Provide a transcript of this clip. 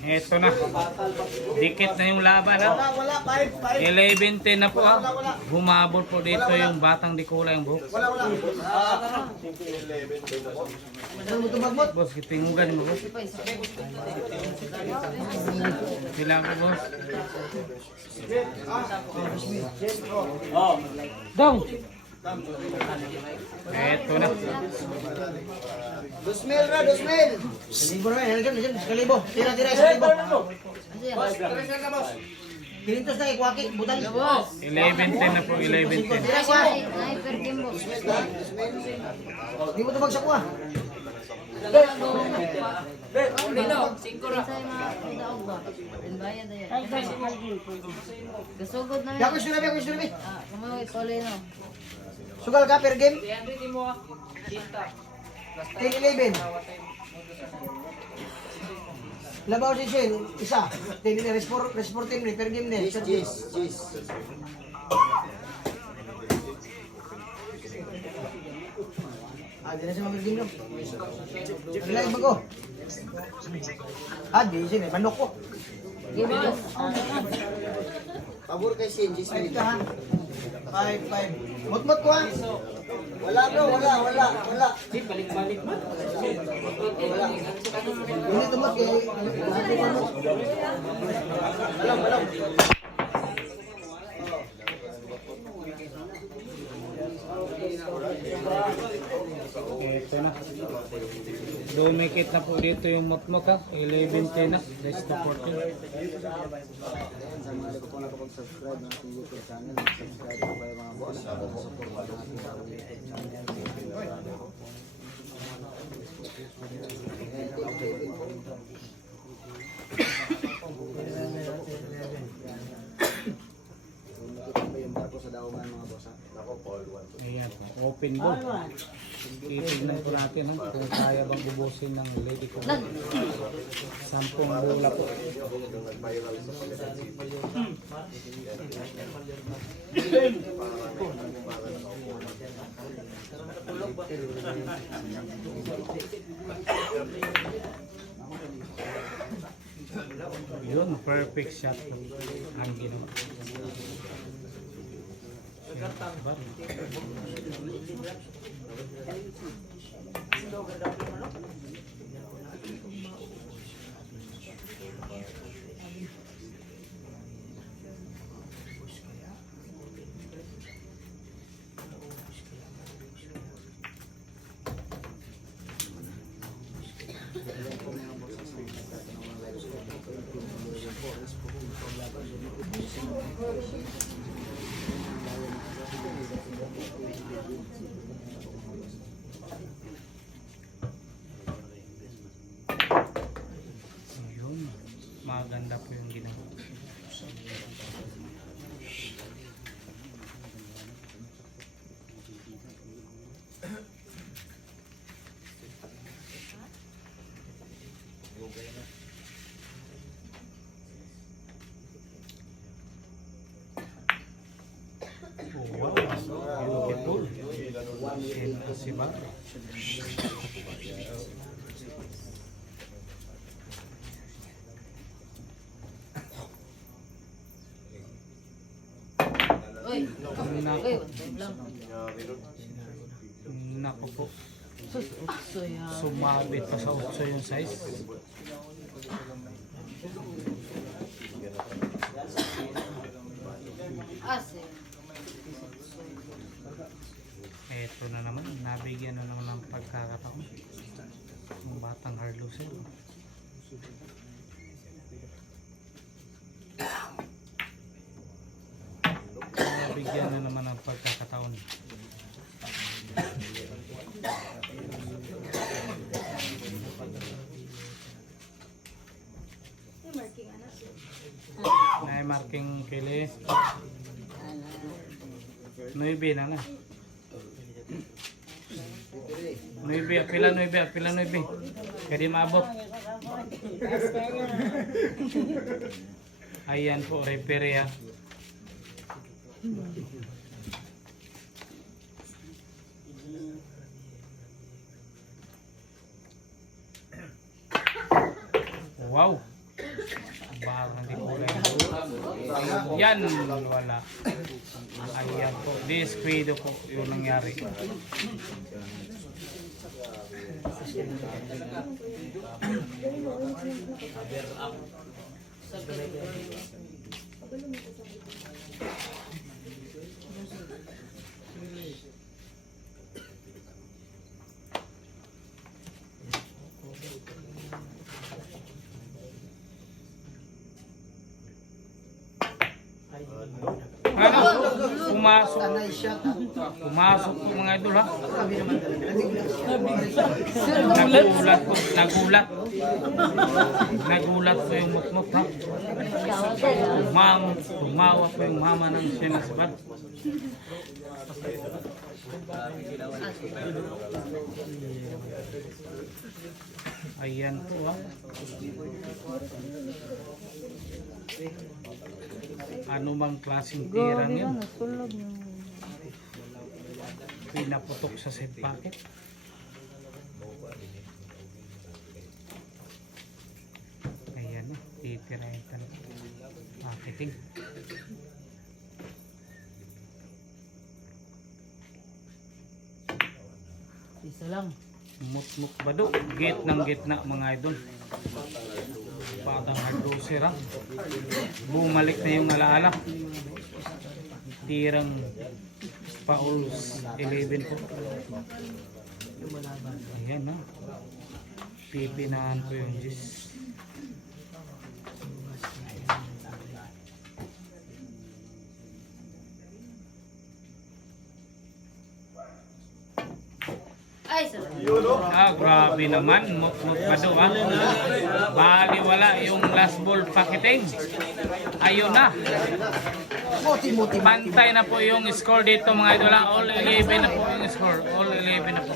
Ito na. Dikit na yung laban ha. Wala, 11-10 na po ha. Humabol po dito yung batang Dikula yung buhok. wala. Boss, kitingugan mo boss. Sila ko boss. Down. Eto na. 2,000 ra, 2,000. Libo na yan, nandiyan, kalibo. Tira, 1,000. Pirintos na ikwaki, butal. 11-10 na po, 11-10. Tira kwa. Di mo tumagsak kwa. Kasugod na Ako surabi, ako surabi. Kumawi pala no. Sugal ka per game? 10-11. Labaw si Shane, isa. 10 resport team ni per game ni. Cheese. Di na siya mag-game no. Live ako. Di siya eh, manok ko. Pabor kay Shane, Cheese minute. 5. Mutmut ko ha. Wala bro, wala. Balik-balik ba? Hindi tumot kay... Balong. Ito na. Dumikit na po dito yung mutmut ha. 11-10 na. Let's to 14. Sa mga ko po nakapag-subscribe ng ating YouTube channel, subscribe po kayo mga boss. Support natin sa YouTube channel. Yung barko sa dauman mga boss. Ayan po. Open board. Titignan po natin ha. Kung kaya bang ubusin ng lady ko. 10 bola po. Yun, perfect shot po. Ang ginawa. Ayun, maganda po yung ginawa. Oh, wow, beautiful. Si Bar. Uy. Nako po. So ya. Sumabit pa sa 8 yung size. Ase. Eto na naman, nabigyan na naman ng pagkakataon ng batang Harlow. Nabigyan na naman ng pagkakataon. May marking kili. 9 na na. 9, apila 9. Kaya di maabot. Ayan po, referee ha. Wow. Parang hindi kulay. Yan, wala. Ayan po. Descuido po yung nangyari. Ano? Pumasok. Pumasok po mga idol ha. Nagulat po. Nagulat. Nagulat po yung mukmuk ha. Tumawa po yung mama ng sinasbat. Ayan po ha. Ano mang klaseng tirang yun? Pinaputok sa side pocket. Ayan na, titirahin talaga. Marketing. Isa lang. Mutmuk bado. Gate ng gitna mga idol. Patang harddoser ha. Bumalik na yung alaala. Tirang Pauls 11 po. Ayan ha. Pipinahan ko yung Gis. Ay, sarap. Grabe naman. Mukmuk bado ha. Bali wala yung last ball pakiting. Ayun na. Pantay na po yung score dito mga idol. All 11 na po yung score. All 11 na po.